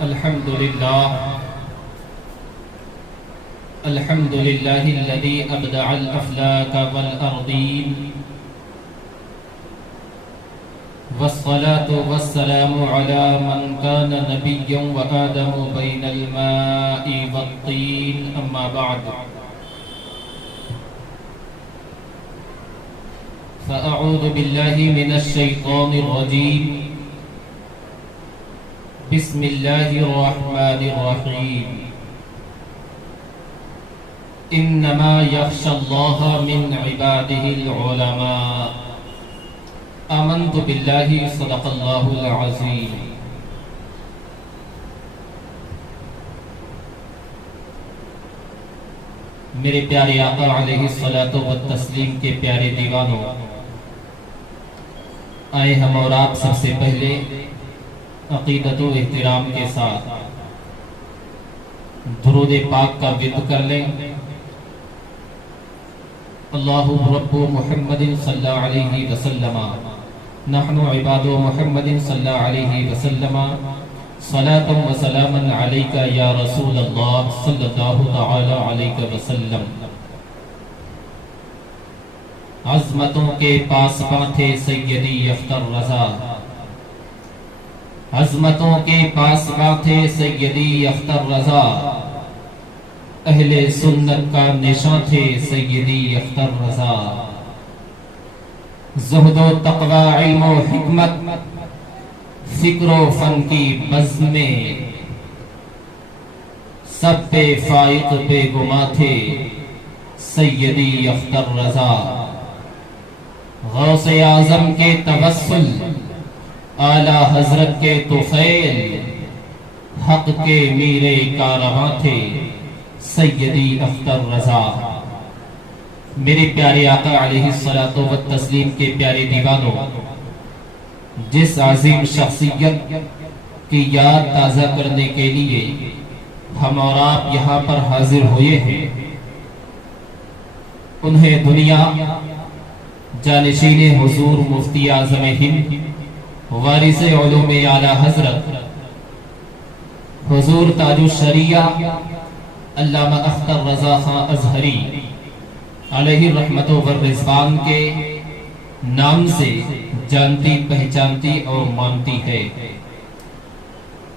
الحمد لله الذي أبدع الأفلاك والأرضين، والصلاة والسلام على من كان نبيا وآدم بين الماء والطين. أما بعد، فأعوذ بالله من الشيطان الرجيم. بسم الله الرحمن الرحيم. انما يخشى الله من عباده العلماء. آمنت بالله صدق الله العظيم. میرے پیارے آقا علیہ الصلوۃ والتسلیم کے پیارے دیوانوں، آئے ہم اور آپ سب سے پہلے عقیدت و احترام کے ساتھ درود پاک کا ورد کر لیں. اللہ رب محمد صلی اللہ علیہ وسلم، نحن عباد محمد صلی اللہ علیہ وسلم، صلاۃ و سلام علیک یا رسول اللہ صلی اللہ تعالی علیہ وسلم. عظمتوں کے پاسباں تھے سیدی اختر رضا، عظمتوں کے پاسباں تھے سیدی اختر رضا، اہل سنت کا نشاں تھے سیدی اختر رضا. زہد و تقوی، علم و حکمت، فکر و فن کی بزم میں سب پہ فائق بے گما تھے سیدی اختر رضا. غوث اعظم کے توسل، اعلیٰ حضرت کے طفیل، حق کے میرے کارواں تھے سیدی اختر رضا. میرے پیارے آقا علیہ الصلوۃ والتسلیم کے پیارے دیوانوں، جس عظیم شخصیت کی یاد تازہ کرنے کے لیے ہم اور آپ یہاں پر حاضر ہوئے ہیں، انہیں دنیا جانشین حضور مفتی اعظم ہند، وارث علوم اعلیٰ حضرت حضور تاج الشریعہ علامہ اختر رضا خان ازہری علیہ الرحمت والرضوان کے نام سے جانتی، پہچانتی اور مانتی ہے.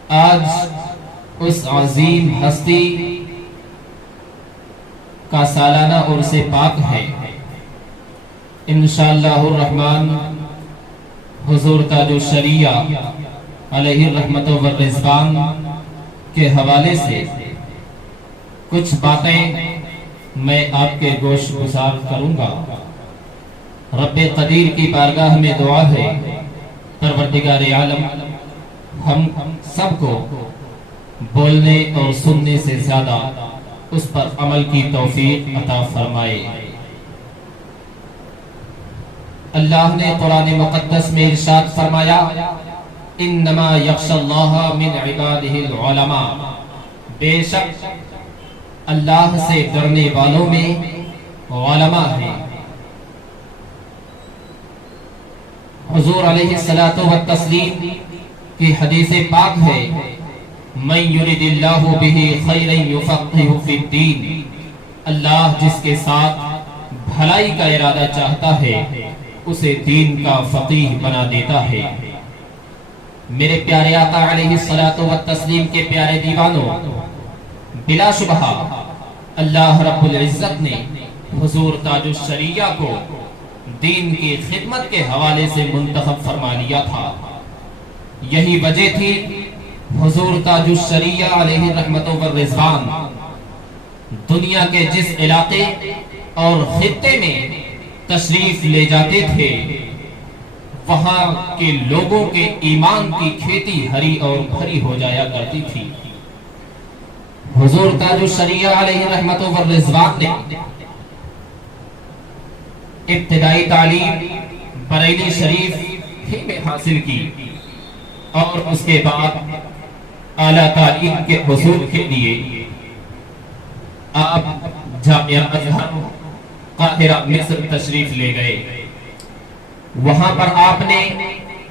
آج اس عظیم ہستی کا سالانہ عرس پاک ہے. انشاءاللہ الرحمن حضور تاج الشریعہ علیہ الرحمت والرضوان کے حوالے سے کچھ باتیں میں آپ کے گوش گزار کروں گا. رب قدیر کی بارگاہ میں دعا ہے، پروردگار عالم ہم سب کو بولنے اور سننے سے زیادہ اس پر عمل کی توفیق عطا فرمائے. اللہ نے قرآن مقدس میں ارشاد فرمایا، انما یخشی اللہ من عبادہ العلماء. بے شک اللہ سے ڈرنے والوں میں علماء ہیں. حضور علیہ الصلوۃ والتسلیم کی حدیث پاک ہے، من یرد اللہ بہ خیرا یفقہہ فی الدین. اللہ جس کے ساتھ بھلائی کا ارادہ چاہتا ہے اسے دین کا فقیہ بنا دیتا ہے. میرے پیارے آقا علیہ الصلوۃ والتسلیم کے پیارے دیوانوں، بلا شبہ اللہ رب العزت نے حضور تاج الشریعہ کو دین کی خدمت کے حوالے سے منتخب فرما لیا تھا. یہی وجہ تھی حضور تاج الشریعہ علیہ الرحمت والرضوان دنیا کے جس علاقے اور خطے میں تشریف لے جاتے تھے، وہاں کے لوگوں کے ایمان کی کھیتی ہری اور بھری ہو جایا کرتی تھی. حضور تاج الشریعہ علیہ الرحمت والرضوان نے ابتدائی تعلیم بریلی شریف ہی میں حاصل کی اور اس کے بعد اعلیٰ تعلیم کے حصول کے لیے آپ جامعہ ازہر قاہرہ مصر تشریف لے گئے. وہاں پر آپ نے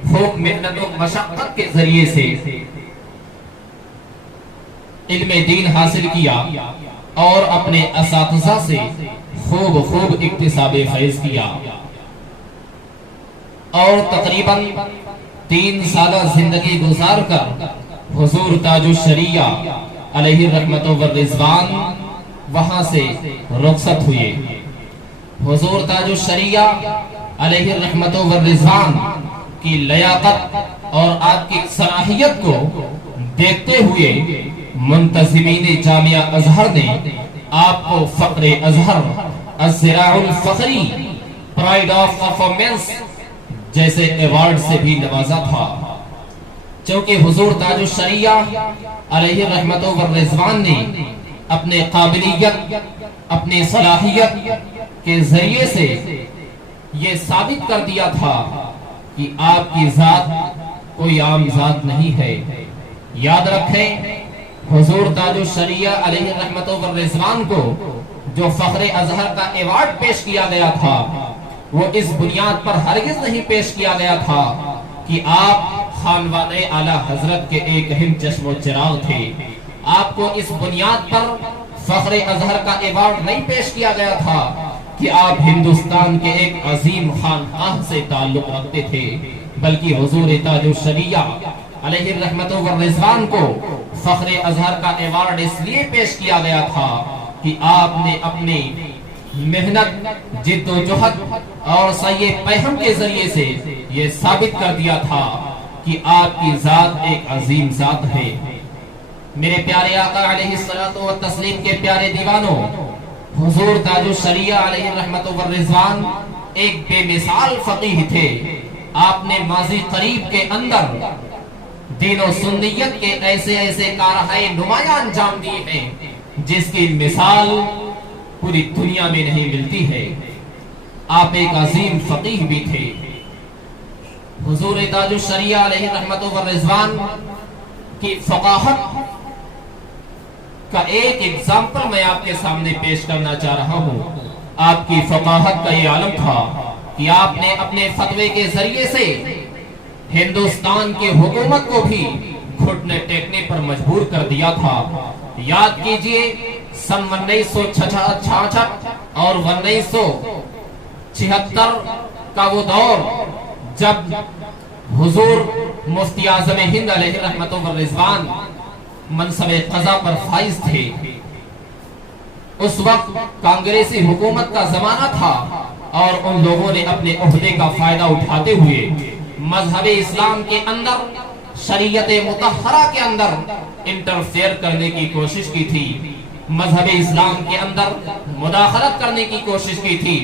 خوب محنت و مشقت کے ذریعے سے علم دین حاصل کیا اور اپنے اساتذہ سے خوب اکتساب فیض کیا، اور تقریباً 3 سالہ زندگی گزار کر حضور تاج الشریعہ علیہ الرحمت والرضوان وہاں سے رخصت ہوئے۔ حضور تاج الشریعہ علیہ الرحمت والرضوان کی لیاقت اور آپ کی صلاحیت کو دیکھتے ہوئے منتظمین جامعہ ازہر نے آپ کو فخر ازہر، الذراع الفخری، پرائیڈ آف پرفارمنس جیسے ایوارڈ سے بھی نوازا تھا۔ چونکہ حضور تاج الشریعہ علیہ الرحمت والرضوان نے اپنے قابلیت، اپنے صلاحیت کے ذریعے سے یہ ثابت کر دیا تھا کہ آپ کی ذات کوئی عام ذات نہیں ہے۔ یاد رکھیں، حضور تاج الشریعہ علیہ الرحمت والرضوان کو جو فخر ازہر کا ایوارڈ پیش کیا گیا تھا، وہ اس بنیاد پر ہرگز نہیں پیش کیا گیا تھا کہ آپ خانوادہ اعلیٰ حضرت کے ایک اہم چشم و چراغ تھے۔ آپ کو اس بنیاد پر فخر ازہر کا ایوارڈ نہیں پیش کیا گیا تھا کہ آپ ہندوستان کے ایک عظیم خانقاہ سے تعلق رکھتے تھے، بلکہ حضور تاج الشریعہ علیہ الرحمت والرضوان کو فخر ازہر کا ایوارڈ اس لیے پیش کیا گیا تھا کہ آپ نے اپنی محنت، جد و جہد اور سعی پیہم کے ذریعے سے یہ ثابت کر دیا تھا کہ آپ کی ذات ایک عظیم ذات ہے۔ میرے پیارے آقا علیہ الصلوۃ والتسلیم کے پیارے دیوانوں، حضور تاج الشریعہ علیہ الرحمت والرضوان ایک بے مثال فقیہ تھے۔ آپ نے ماضی قریب کے اندر دین و سنیت کے ایسے کارہائے نمایاں انجام دیے ہیں جس کی مثال پوری دنیا میں نہیں ملتی ہے۔ آپ ایک عظیم فقیہ بھی تھے۔ حضور تاج الشریعہ علیہ الرحمت والرضوان کی فقاہت کا ایک ایگزامپل میں آپ کے سامنے پیش کرنا چاہ رہا ہوں۔ آپ کی فقاہت کا یہ عالم تھا کہ آپ نے اپنے فتوے کے ذریعے سے ہندوستان کی حکومت کو بھی گھٹنے ٹیکنے پر مجبور کر دیا تھا۔ یاد کیجئے، سن 1966 اور 1976 کا وہ دور جب حضور مفتی اعظم ہند علیہ الرحمت والرضوان منصب قضا پر فائز تھے۔ اس وقت کانگریسی حکومت کا زمانہ تھا اور ان لوگوں نے اپنے عہدے کا فائدہ اٹھاتے ہوئے مذہب اسلام کے اندر، شریعت مطہرہ کے اندر انٹرفیئر کرنے کی کوشش کی تھی، مذہب اسلام کے اندر مداخلت کرنے کی کوشش کی تھی،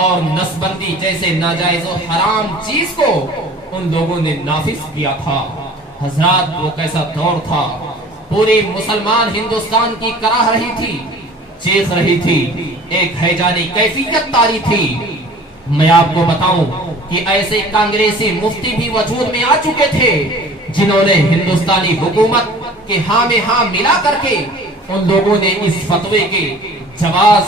اور نسبندی جیسے ناجائز و حرام چیز کو ان لوگوں نے نافذ کیا تھا۔ حضرات، وہ کیسا دور تھا! پوری مسلمان ہندوستان کی کراہ رہی تھی، چیخ رہی تھی، ایک ہیجانی کیفیت طاری تھی۔ میں آپ کو بتاؤں کہ ایسے کانگریسی مفتی بھی وجود میں آ چکے تھے جنہوں نے ہندوستانی حکومت کے ہاں میں ہاں ملا کر کے ان لوگوں نے اس فتوے کے جواز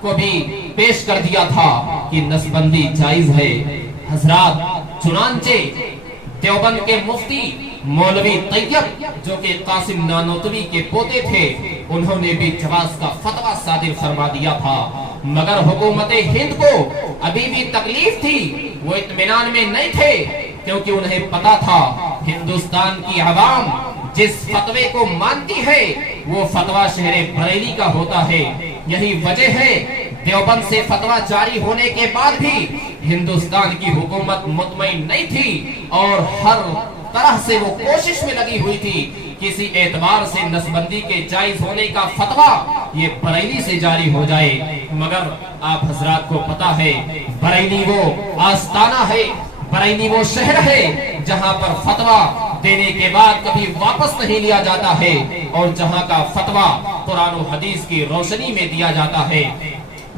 کو بھی پیش کر دیا تھا کہ نسبندی جائز ہے۔ حضرات، چنانچہ دیوبند کے مفتی مولوی طیب جو کہ قاسم نانوتوی کے پوتے تھے، انہوں نے بھی جواز کا فتویٰ صادر فرما دیا تھا، مگر حکومت ہند کو ابھی بھی تکلیف تھی، وہ اطمینان میں نہیں تھے، کیونکہ انہیں پتا تھا ہندوستان کی عوام جس فتوے کو مانتی ہے وہ فتویٰ شہر بریلی کا ہوتا ہے۔ یہی وجہ ہے دیوبند سے فتویٰ جاری ہونے کے بعد بھی ہندوستان کی حکومت مطمئن نہیں تھی اور ہر طرح سے وہ کوشش میں لگی ہوئی تھی کسی اعتبار سے نسبندی کے جائز ہونے کا فتویٰ یہ بریلی سے جاری ہو جائے، مگر آپ حضرات کو پتا ہے بریلی وہ آستانہ ہے، بریلی وہ شہر ہے جہاں پر فتویٰ دینے کے بعد کبھی واپس نہیں لیا جاتا ہے، اور جہاں کا فتویٰ قرآن و حدیث کی روشنی میں دیا جاتا ہے۔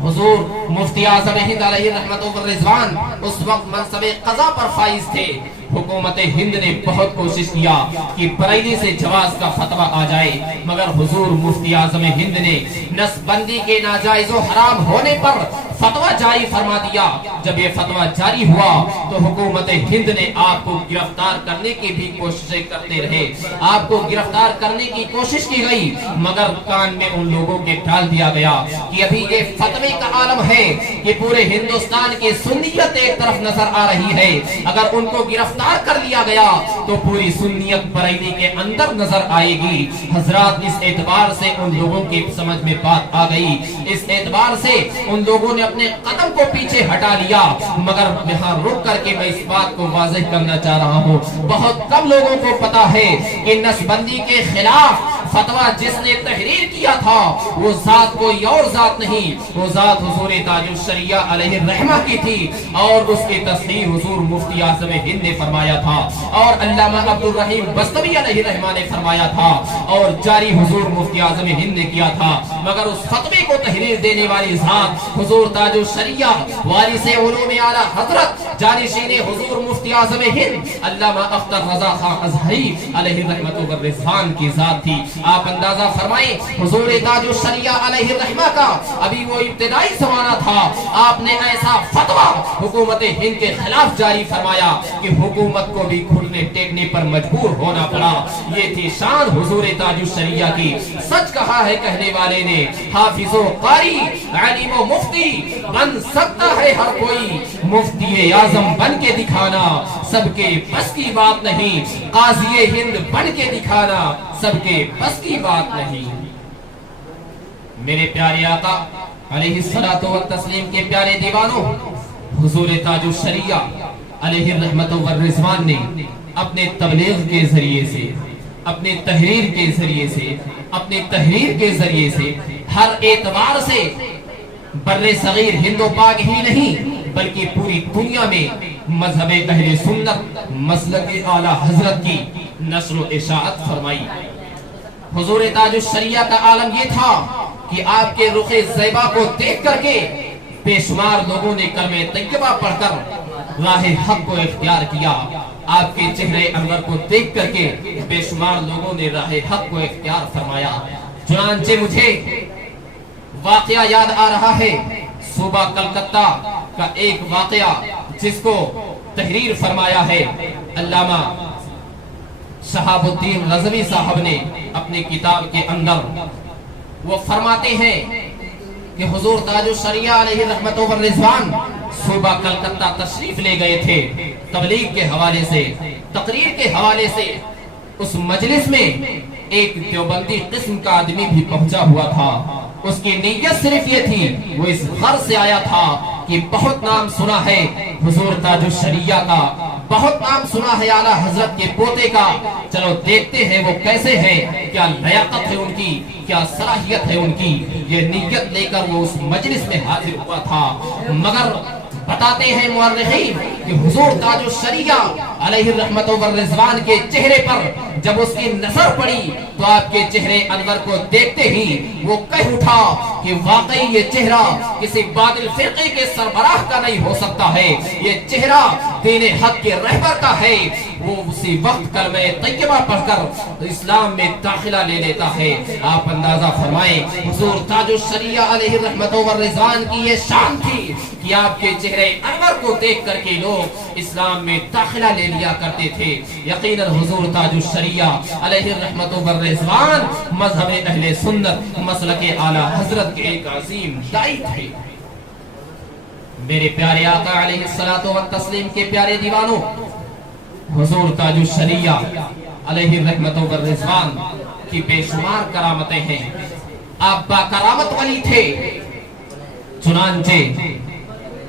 حضور مفتی اعظم ہند علیہ الرحمت والرضوان اس وقت منصب قضا پر فائز تھے۔ حکومت ہند نے بہت کوشش کیا کہ بریلی سے جواز کا فتویٰ آ جائے، مگر حضور مفتی اعظم ہند نے نسبندی کے ناجائز و حرام ہونے پر فتویٰ جاری فرما دیا۔ جب یہ فتویٰ جاری ہوا تو حکومت ہند نے آپ کو گرفتار کرنے کی بھی کوششیں کرتے رہے، آپ کو گرفتار کرنے کی کوشش کی گئی، مگر کان میں ان لوگوں کے ڈال دیا گیا کہ ابھی یہ فتوے کا عالم ہے کہ پورے ہندوستان کی سنیت ایک طرف نظر آ رہی ہے، اگر ان کو گرفتار کر لیا گیا تو پوری سنیت بریلی کے اندر نظر آئے گی۔ حضرات اس اعتبار سے ان لوگوں کی سمجھ میں بات آ گئی، اس اعتبار سے ان لوگوں نے اپنے قدم کو پیچھے ہٹا لیا۔ مگر یہاں رک کر کے میں اس بات کو واضح کرنا چاہ رہا ہوں، بہت کم لوگوں کو پتا ہے کہ نسبندی کے خلاف فتویٰ جس نے تحریر کیا تھا وہ ذات کوئی اور ذات نہیں، وہ ذات حضور تاج الشریعہ علیہ الرحمہ کی تھی، اور اس کی تصحیح حضور مفتی اعظم ہند نے فرمایا تھا، اور علامہ عبدالرحیم بستوی علیہ الرحمہ نے فرمایا تھا، اور جاری حضور مفتی اعظم ہند نے کیا تھا۔ مگر اس فتوے کو تحریر دینے والی ذات حضور تاج الشریعہ وارث علوم اعلی حضرت جانشین حضور مفتی اعظم ہند علامہ اختر رضا خان ازہری علیہ الرحمۃ والرضوان کی ذات تھی۔ آپ اندازہ فرمائیں حضور تاج الشریعہ علیہ الرحمہ کا ابھی وہ ابتدائی زمانہ تھا، آپ نے ایسا فتویٰ حکومت ہند کے خلاف جاری فرمایا کہ حکومت کو بھی گھٹنے ٹیکنے پر مجبور ہونا پڑا۔ یہ تھی شان حضور تاج الشریعہ کی۔ سچ کہا ہے کہنے والے نے، حافظ و قاری عالم و مفتی بن سکتا ہے ہر کوئی، مفتی اعظم بن کے دکھانا سب کے بس کی بات نہیں، قاضی ہند بن کے دکھانا سب کے بس کی بات نہیں۔ میرے پیارے آقا علیہ الصلوۃ والتسلیم کے پیارے دیوانوں، حضور تاج الشریعہ علیہ الرحمۃ والرضوان نے اپنے تبلیغ کے ذریعے سے، اپنے تحریر کے ذریعے سے، اپنے تحریر کے ذریعے سے ہر اعتبار سے بر صغیر ہند و پاک ہی نہیں بلکہ پوری دنیا میں مذہب اہل سنت مسلک اعلی حضرت کی نشر و اشاعت فرمائی۔ حضور تاج الشریعہ کا عالم یہ تھا کہ آپ کے رخ زیبا کو دیکھ کر کے بے شمار لوگوں نے کلمہ طیبہ پڑھ کر راہ حق کو اختیار کیا، آپ کے چہرے انور کو دیکھ کر کے بے شمار لوگوں نے راہ حق کو اختیار فرمایا۔ چنانچہ مجھے واقعہ یاد آ رہا ہے صوبہ کلکتہ کا ایک واقعہ جس کو تحریر فرمایا ہے علامہ شہاب الدین رضوی صاحب نے اپنی کتاب کے اندر۔ وہ فرماتے ہیں کہ حضور تاج الشریعہ علیہ الرحمۃ والرضوان صوبہ کلکتہ تشریف لے گئے تھے تبلیغ کے حوالے سے، تقریر کے حوالے سے۔ اس مجلس میں ایک دیوبندی قسم کا آدمی بھی پہنچا ہوا تھا، اس کی نیت صرف یہ تھی، وہ اس غرض سے آیا تھا کہ بہت نام سنا ہے حضور تاج الشریعہ کا، بہت نام سنا ہے اعلیٰ حضرت کے پوتے کا، چلو دیکھتے ہیں وہ کیسے ہیں، کیا لیاقت ہے ان کی، کیا صلاحیت ہے ان کی۔ یہ نیت لے کر وہ اس مجلس میں حاضر ہوا تھا۔ مگر بتاتے ہیں مورخین کہ حضور تاج الشریعہ علیہ الرحمۃ والرضوان کے چہرے پر جب اس کی نظر پڑی تو آپ کے چہرے انور کو دیکھتے ہی وہ کہہ اٹھا کہ واقعی یہ چہرہ کسی باطل فرقے کے سربراہ کا نہیں ہو سکتا ہے، یہ چہرہ دین حق کے رہبر کا ہے۔ وہ اسی وقت کلمہ طیبہ پڑھ کر اسلام میں داخلہ لے لیتا ہے۔ آپ اندازہ فرمائیں حضور تاج الشریعہ علیہ الرحمۃ والرضوان کی یہ شان تھی کہ آپ کے چہرے انور کو دیکھ کر کے لوگ اسلام میں داخلہ لے لیا کرتے تھے۔ یقیناً حضور تاج الشریعہ علیہ الرحمۃ والرضوان مذہب اہل سنت مسلک اعلی حضرت کے ایک عظیم داعی تھے۔ میرے پیارے آقا علیہ الصلوۃ والتسلیم کے پیارے دیوانوں، حضور تاج الشریعہ علیہ الرحمۃ والرضوان کی بے شمار کرامتیں ہیں۔ آپ با کرامت ولی تھے۔ چنانچہ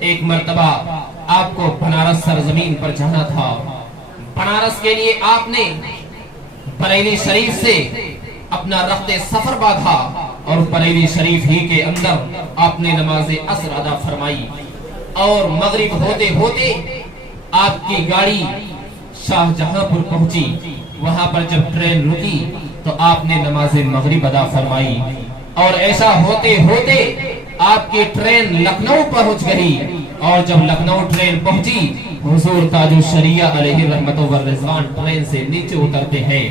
ایک مرتبہ آپ کو بنارس سرزمین پر جانا تھا۔ بنارس کے لیے آپ نے بریلی شریف سے اپنا رخت سفر باندھا اور بریلی شریف ہی کے اندر آپ نے نماز عصر ادا فرمائی، اور مغرب ہوتے ہوتے آپ کی گاڑی شاہ جہاں پور پہنچی۔ وہاں پر جب ٹرین رکی تو آپ نے نماز مغرب ادا فرمائی، اور ایسا ہوتے ہوتے آپ کی ٹرین لکھنؤ پہنچ گئی، اور جب لکھنؤ ٹرین پہنچی حضور تاج الشریعہ علیہ الرحمۃ والرضوان ٹرین سے نیچے اترتے ہیں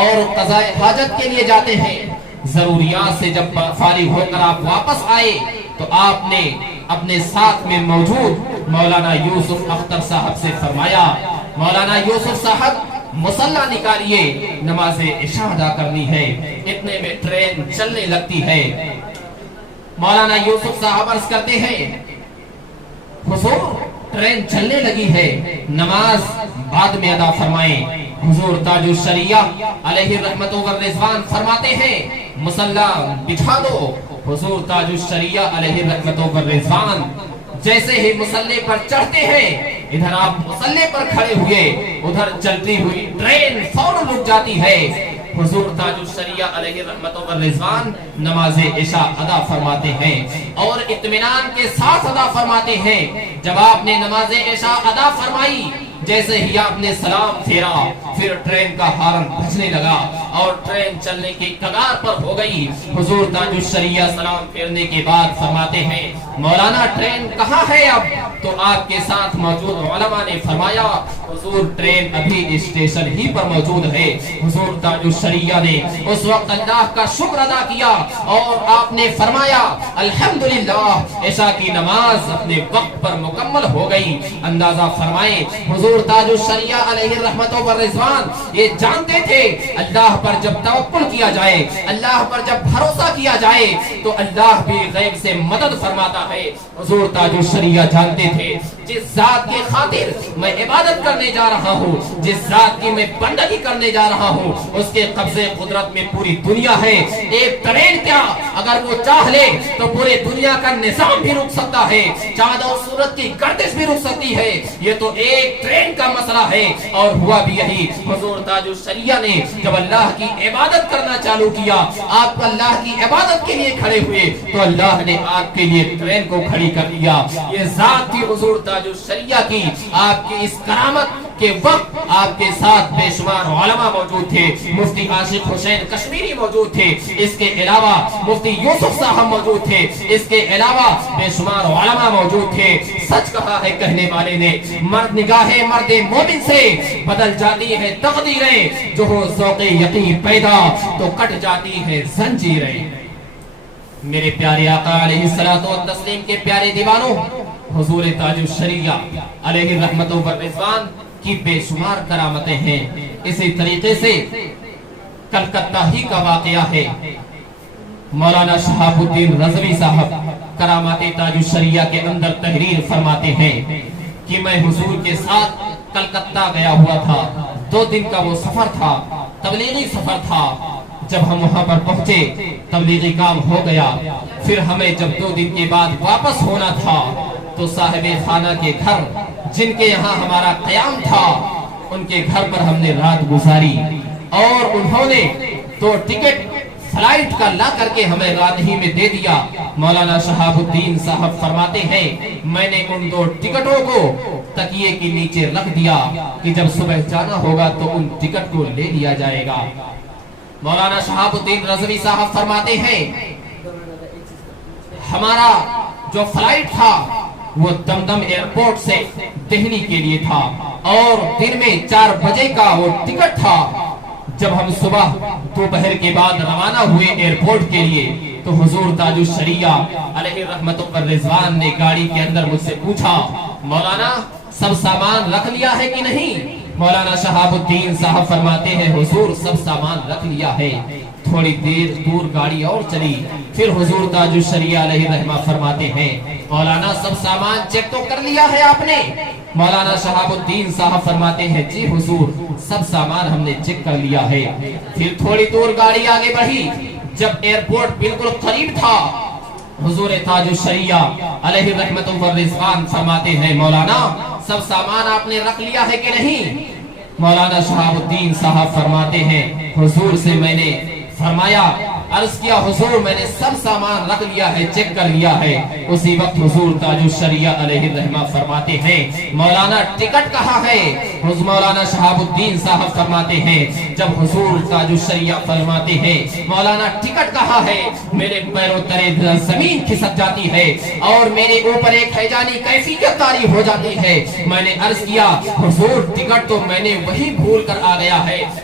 اور قضاء حاجت کے لیے جاتے ہیں۔ ضروریات سے جب فارغ ہو کر آپ واپس آئے تو آپ نے اپنے ساتھ میں موجود مولانا یوسف اختر صاحب سے فرمایا مولانا یوسف صاحب مصلی نکالیے، نماز عشاء ادا کرنی ہے۔ اتنے میں ٹرین چلنے لگتی ہے۔ مولانا یوسف صاحب عرض کرتے ہیں حضور ٹرین چلنے لگی ہے، نماز بعد میں ادا فرمائیں۔ حضور تاج الشریعہ علیہ الرحمت والرضوان فرماتے ہیں مصلی بچھا دو۔ حضور تاج الشریعہ علیہ الرحمت والرضوان جیسے ہی مصلی پر چڑھتے ہیں، ادھر آپ مصلی پر کھڑے ہوئے، ادھر چلتی ہوئی ٹرین فوراً رک جاتی ہے۔ حضور تاج الشریعہ علیہ الرحمت والرضوان نماز عشاء ادا فرماتے ہیں اور اطمینان کے ساتھ ادا فرماتے ہیں۔ جب آپ نے نماز عشاء ادا فرمائی، جیسے ہی آپ نے سلام پھیرا، پھر ٹرین کا ہارن بجنے لگا اور ٹرین چلنے کی کگار پر ہو گئی۔ حضور تاج الشریعہ سلام پھیرنے کے بعد فرماتے ہیں مولانا ٹرین کہاں ہے اب؟ تو آپ کے ساتھ موجود علماء نے فرمایا حضور ٹرین ابھی اسٹیشن ہی پر موجود ہے۔ حضور تاج الشریعہ نے اس وقت اللہ کا شکر ادا کیا اور آپ نے فرمایا الحمدللہ عشاء کی نماز اپنے وقت پر مکمل ہو گئی۔ اندازہ فرمائیں حضور تاج الشریعہ علیہ الرحمت والرضوان یہ جانتے تھے اللہ پر جب توکل کیا جائے، اللہ پر جب بھروسہ کیا جائے تو اللہ بھی غیب سے مدد فرماتا ہے۔ حضور تاج الشریعہ جانتے تھے جس ذات کی خاطر میں عبادت کرنے جا رہا ہوں، جس ذات کی میں بندگی کرنے جا رہا ہوں، اس کے قبضے قدرت میں پوری دنیا ہے۔ ایک ٹرین کیا اگر وہ چاہ لے تو پورے دنیا کا نظام بھی رک سکتا ہے، چاند اور سورج کی گردش بھی رک سکتی ہے۔ یہ تو ایک ٹرین کا مسئلہ ہے اور ہوا بھی یہی۔ حضور تاج الشریعہ نے جب اللہ کی عبادت کرنا چالو کیا، آپ اللہ کی عبادت کے لیے کھڑے ہوئے تو اللہ نے آپ کے لیے ٹرین کو کھڑی کر دیا۔ یہ ذات تھی حضور تاج الشریعہ کی۔ آپ کی اس کرامت کے وقت آپ کے ساتھ بے شمار علماء موجود تھے، مفتی عاشق حسین کشمیری موجود تھے، اس کے علاوہ مفتی یوسف صاحب موجود تھے، اس کے علاوہ بے شمار علماء موجود تھے۔ سچ کہا ہے کہنے والے نے مرد نگاہ مرد مومن سے بدل جاتی ہے تقدیریں، جو ہو ذوق یقین پیدا تو کٹ جاتی ہے زنجیریں۔ میرے پیارے آقا علیہ الصلوۃ والتسلیم کے پیارے دیوانوں، حضور تاج الشریعہ علیہ الرحمت والرضوان کی بے شمار کرامتیں ہیں۔ اسی طریقے سے کلکتہ ہی کا واقعہ ہے۔ مولانا شہاب الدین رضوی صاحب کرامات تاج الشریعہ کے اندر تحریر فرماتے ہیں کہ میں حضور کے ساتھ کلکتہ گیا ہوا تھا، 2 دن کا وہ سفر تھا، تبلیغی سفر تھا۔ جب ہم وہاں پر پہنچے تبلیغی کام ہو گیا، پھر ہمیں جب 2 دن کے بعد واپس ہونا تھا تو صاحب خانہ کے گھر جن کے یہاں ہمارا قیام تھا ان کے گھر پر ہم نے رات گزاری اور انہوں نے 2 ٹکٹ فلائٹ کا لا کر کے ہمیں رات ہی میں دے دیا۔ مولانا شہاب الدین صاحب فرماتے ہیں میں نے ان 2 ٹکٹوں کو تکیے کے نیچے رکھ دیا کہ جب صبح جانا ہوگا تو ان ٹکٹ کو لے لیا جائے گا۔ مولانا شہاب الدین رضوی صاحب فرماتے ہیں ہمارا جو فلائٹ تھا وہ دمدم ایئرپورٹ سے دہلی کے لیے تھا اور دن میں 4 بجے کا وہ ٹکٹ تھا۔ جب ہم صبح دوپہر کے بعد روانہ ہوئے ایئرپورٹ کے لیے تو حضور تاج الشریعہ علیہ الرحمت والرضوان نے گاڑی کے اندر مجھ سے پوچھا مولانا سب سامان رکھ لیا ہے کہ نہیں؟ مولانا شہاب الدین صاحب فرماتے ہیں حضور سب سامان رکھ لیا ہے۔ تھوڑی دیر دور گاڑی اور چلی، پھر حضور تاج الشریعہ علیہ الرحمہ فرماتے ہیں مولانا سب سامان چیک تو کر لیا ہے آپ نے؟ مولانا شہاب الدین صاحب فرماتے ہیں جی حضور سب سامان ہم نے چیک کر لیا ہے۔ پھر تھوڑی دور گاڑی آگے بڑھی، جب ایئرپورٹ بالکل قریب تھا حضور تاج الشریعہ علیہ الرحمت والرضوان فرماتے ہیں مولانا سب سامان آپ نے رکھ لیا ہے کہ نہیں؟ مولانا شہاب الدین صاحب فرماتے ہیں حضور سے میں نے فرمایا عرض کیا حضور میں نے سب سامان رکھ لیا ہے، چیک کر لیا ہے۔ اسی وقت حضور تاج الشریعہ علیہ الرحمہ فرماتے ہیں مولانا ٹکٹ کہاں ہے؟ مولانا شہاب الدین صاحب فرماتے ہیں جب حضور تاج الشریعہ فرماتے ہیں مولانا ٹکٹ کہاں ہے، میرے پیروں تلے زمین کھسک جاتی ہے اور میرے اوپر ایک حیجانی کیفیت طاری ہو جاتی ہے۔ میں نے عرض کیا حضور ٹکٹ تو میں نے وہی بھول کر آ گیا ہے،